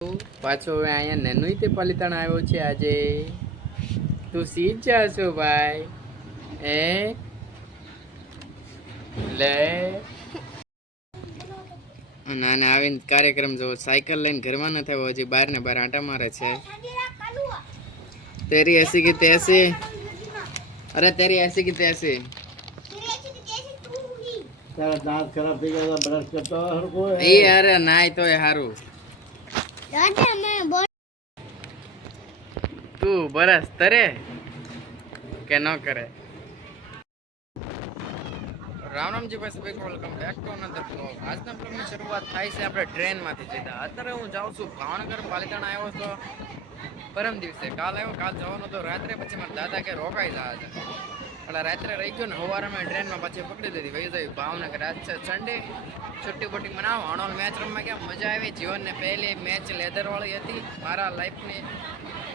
પાછો હવે અહીંયા નેનું તે પાલિતાણ આવ્યો છે આજે. તું સીધ જાશો ભાઈ એ લે. અને આવીને કાર્યક્રમ જો સાયકલ લઈને ઘરમાં ન થયો હજી બહાર ને બહાર આંટા મારે છે. तेरी ऐसी की तैसी. अरे तेरी ऐसी की तैसी. तेरा दांत खराब થઈ ગયા બ્રશ કરતો હરકો એ અરે નાય તો એ હારું. તું બરસ તરે કે ન કરે. રામ રામજી ભાઈ સભી को welcome back to another blog. આજના બ્લોગની શરૂઆત થાય છે આપણે ટ્રેનમાંથી સીધા. અત્યારે હું જાઉં છું ભાવનગર પાલિતાણા આવ્યો તો પરમ દિવસે. કાલ આવ્યો, કાલ જવાનો તો રાત્રે, પછી મારા દાદા કે રોકાઈ જાય છે એટલે રાત્રે રહી ગયો ને સવારમાં ટ્રેનમાં પાછી પકડી દીધી વહી જાય ભાવનગર. આજ છે સન્ડે, છુટ્ટી બુટ્ટી મનાવો. અણોલ મેચ રમવા ગયા, મજા આવી. જીવનને પહેલી મેચ લેધરવાળી હતી, મારા લાઈફની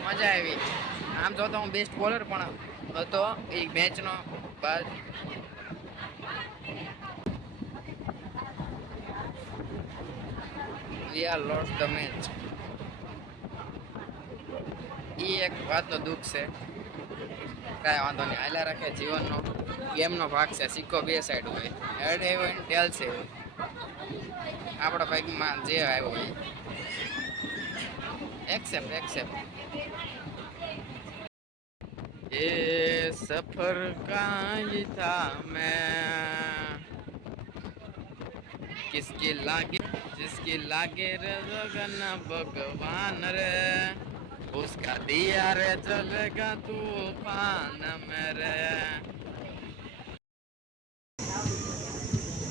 મજા આવી. આમ જોતો હું બેસ્ટ બોલર પણ હતો એ મેચનો. બાદ we are lost the match. એ એક વાતનો દુઃખ છે, કાંઈ વાંધો નહીં, હાલ્યા રાખે. જીવનનો ગેમનો ભાગ છે, સિક્કો બે સાઈડ હોય. હેડ હોય ને ટેલ છે. આપણા ભાગમાં જે આવ્યો હોય एक्सेप्ट. ये सफर का ये था मैं किसके लागे जिसके लागे रजगना भगवान रे उसका दिया रे चलेगा तूफान मेरे.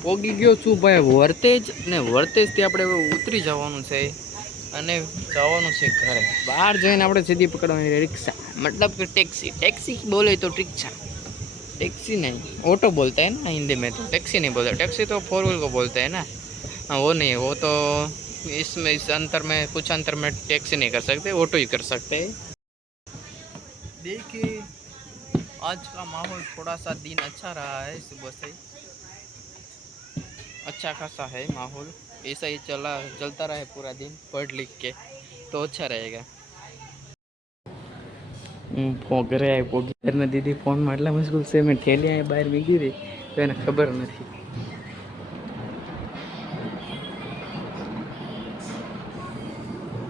પોગી ગયો છું ભાઈ વર્તેજ, ને વર્તેજથી આપણે હવે ઉતરી જવાનું છે અને જવાનું છે ઘરે. બહાર જઈને આપણે સીધી પકડવાની રિક્ષા, मतलब कि टैक्सी बोले तो रिक्शा. टैक्सी नहीं, ऑटो बोलता है ना हिंदी में, तो टैक्सी नहीं बोलता. टैक्सी तो 4 व्हील को बोलते हैं ना. हाँ वो नहीं, वो तो इसमें इस अंतर में कुछ अंतर में टैक्सी नहीं कर सकते, ऑटो ही कर सकते हैं. देखिए आज का माहौल थोड़ा सा दिन अच्छा रहा है, सुबह से अच्छा खासा है माहौल. ऐसा ही चलता रहे पूरा दिन पढ़ लिख के तो अच्छा रहेगा. ઘરે આવી પોગી ઘરના દીદી ફોનમાં એટલા મશગુલ છે, મેં ઠેલી અહીં બહાર મીગી રહી તો એને ખબર નથી.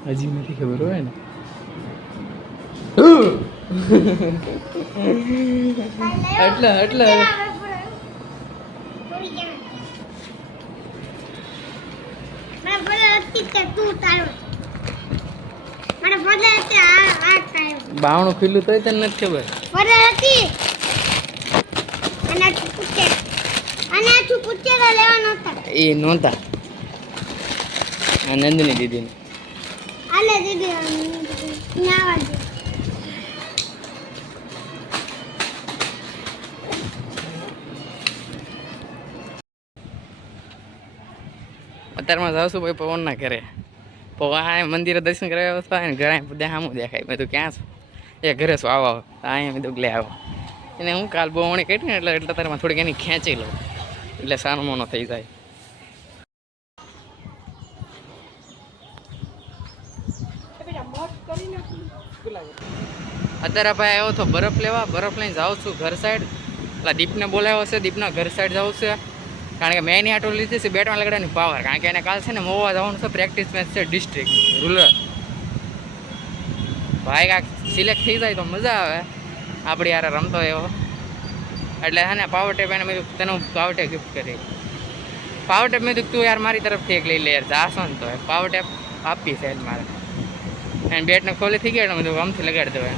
હજી નથી ખબર હોય ને. એટલે બાવણું ખુલ્લું તો તને નથી ખબર. એ નહોતા નંદની દીદી અત્યારમાં જાઉં છું ભાઈ પવન ના ઘરે. પવન મંદિરે દર્શન કરવા હતા ને ઘરે બધા સામું દેખાય. મેં તું ક્યાં છું? એ ઘરે શું આવો અહીંયા. મેં તું લે આવો એને હું કાલ બોવણી કરી ને એટલે તારમાં થોડીક એની ખેંચી લઉં એટલે સારો મોનો થઈ જાય. અત્યારે ભાઈ આવ્યો તો બરફ લેવા. બરફ લઈને જાઉં છું ઘર સાઈડ. એટલે દીપને બોલાવ્યો છે, દીપના ઘર સાઈડ જાઉં છે. કારણ કે મેં એની આટો લીધી છે બેટમાં લગાડવાની પાવર. કારણ કે એને કાલ છે ને મોવા જવાનું છે, પ્રેક્ટિસ મેચ છે ડિસ્ટ્રિક્ટ રૂરલ. ભાઈ કાંક સિલેક્ટ થઈ જાય તો મજા આવે આપણી યાર રમતો એવો. એટલે હે ને પાવર ટેપ એને મેં તને પાવર ટેપ ગિફ્ટ કરી. પાવર ટેપ મેં તું યાર મારી તરફથી એક લઈ લે યાર, જાશો ને તો પાવર ટેપ આપી છે મારે. એને બેટને ખોલી થઈ ગયા એટલે બધું આમથી લગાડી દેવાય.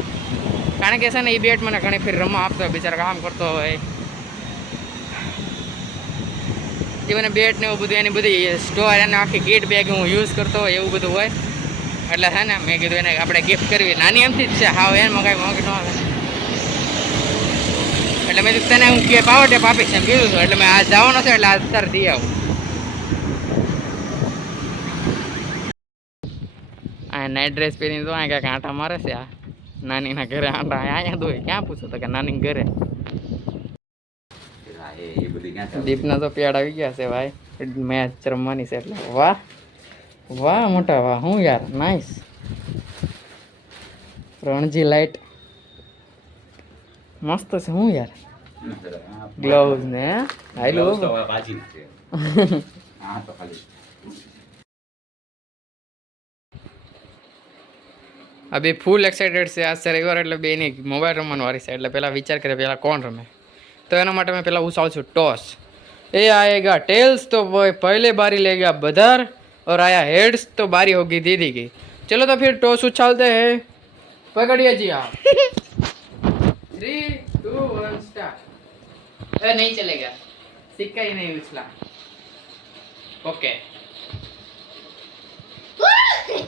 કારણ કે છે ને એ બેટ મને ઘણી ફેર રમવા આપતો હોય, બિચારા કામ કરતો હોય. એ મને બેટ ને એવું બધું એની બધી સ્ટોર એને આખી કીટ બેગ હું યુઝ કરતો હોય એવું બધું હોય. એટલે છે ને મેં કીધું એને આપણે ગિફ્ટ કરવી. નાની એમથી જ છે, હાવ એમાં કાંઈ મોંઘી ન આવે. એટલે મેં તને હું કે પાવર ટેપ આપીશ એમ કીધું હતું. એટલે મેં આ જવાનો છે એટલે અત્યારે દઈ આવું. આ નાઇટ ડ્રેસ પહેરીને તો અહીંયા ક્યાંક આંટા મારે છે. આ નાનીના ઘરે આંટા અહીંયા તો ક્યાં પૂછો તો કે નાની ઘરે. દીપના તો પેડ આવી ગયા છે ભાઈ, મેચ રમવાની છે એટલે. વાહ વાહ મોટા વાહ, હું યાર નાઈસ. રણજી લાઈટ મસ્ત છે હું યાર. ગ્લોવ્સ ને હાઈલો અભી ફૂલ એક્સાઇટેડ છે. આજ રવિવાર એટલે બે ની મોબાઈલ રમવાનું વારી છે, એટલે પેલા વિચાર કરે પેલા કોણ રમે. તો એના માટે મેં પેલા ઉછાળ છું ટોસ. એ આएगा टेल्स तो वो पहले बारी लेगा बदर और आया हेड्स तो बारी होगी दीदी की. चलो तो फिर टॉस उछालते हैं. पकड़िए जी आप. 3 2 1 स्टार्ट. नहीं चलेगा, सिक्का ही नहीं उछला. ओके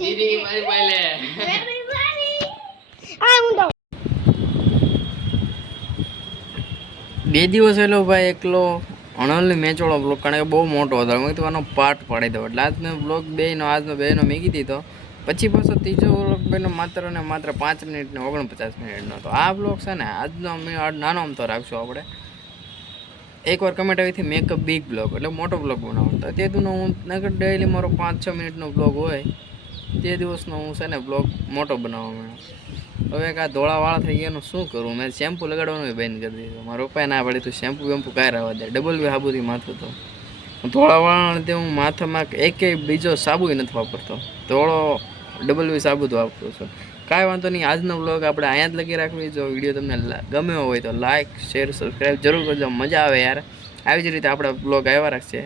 दीदी मारी पहले. બે દિવસ એલો ભાઈ એકલો અણલની મેચવાળો બ્લોગ, કારણ કે બહુ મોટો હતો. મેં કીધું આનો પાર્ટ પાડી દો, એટલે આજનો બ્લોગ આજનો બેનો મેકી દીધો. પછી પાછો ત્રીજો બ્લોગ બેનો માત્ર ને માત્ર 5 મિનિટ ને 49 મિનિટનો. તો આ બ્લોગ છે ને આજનો અમે નાનો અમથો રાખશું આપણે. એકવાર કમેન્ટ આવી હતી મેક અ બિગ બ્લોગ, એટલે મોટો બ્લોગ બનાવતો. તે દિવસનો હું નકર ડેઈલી મારો 5-6 મિનિટનો બ્લોગ હોય, તે દિવસનો હું છે ને બ્લોગ મોટો બનાવવા માંડ્યો. હવે આ ધોળાવાળા થઈ ગયા, શું કરું? મેં શેમ્પુ લગાડવાનું બંધ કરી દીધું. મારા પપ્પાએ ના પાડી તું શેમ્પુ વેમ્પુ કાંઈ રહેવા દે, ડબલ સાબુથી માથું તો ધોળાવાળા લીધે હું માથામાં એકેય બીજો સાબુ નથી વાપરતો. ધોળો ડબલ સાબુ તો વાપરું છું. કાંઈ વાંધો નહીં, આજનો બ્લોગ આપણે અહીંયા જ લગી રાખવી. જો વિડીયો તમને ગમ્યો હોય તો લાઇક શેર સબસ્ક્રાઈબ જરૂર કરજો. મજા આવે યાર, આવી જ રીતે આપણા બ્લોગ આવ્યા રાખશે.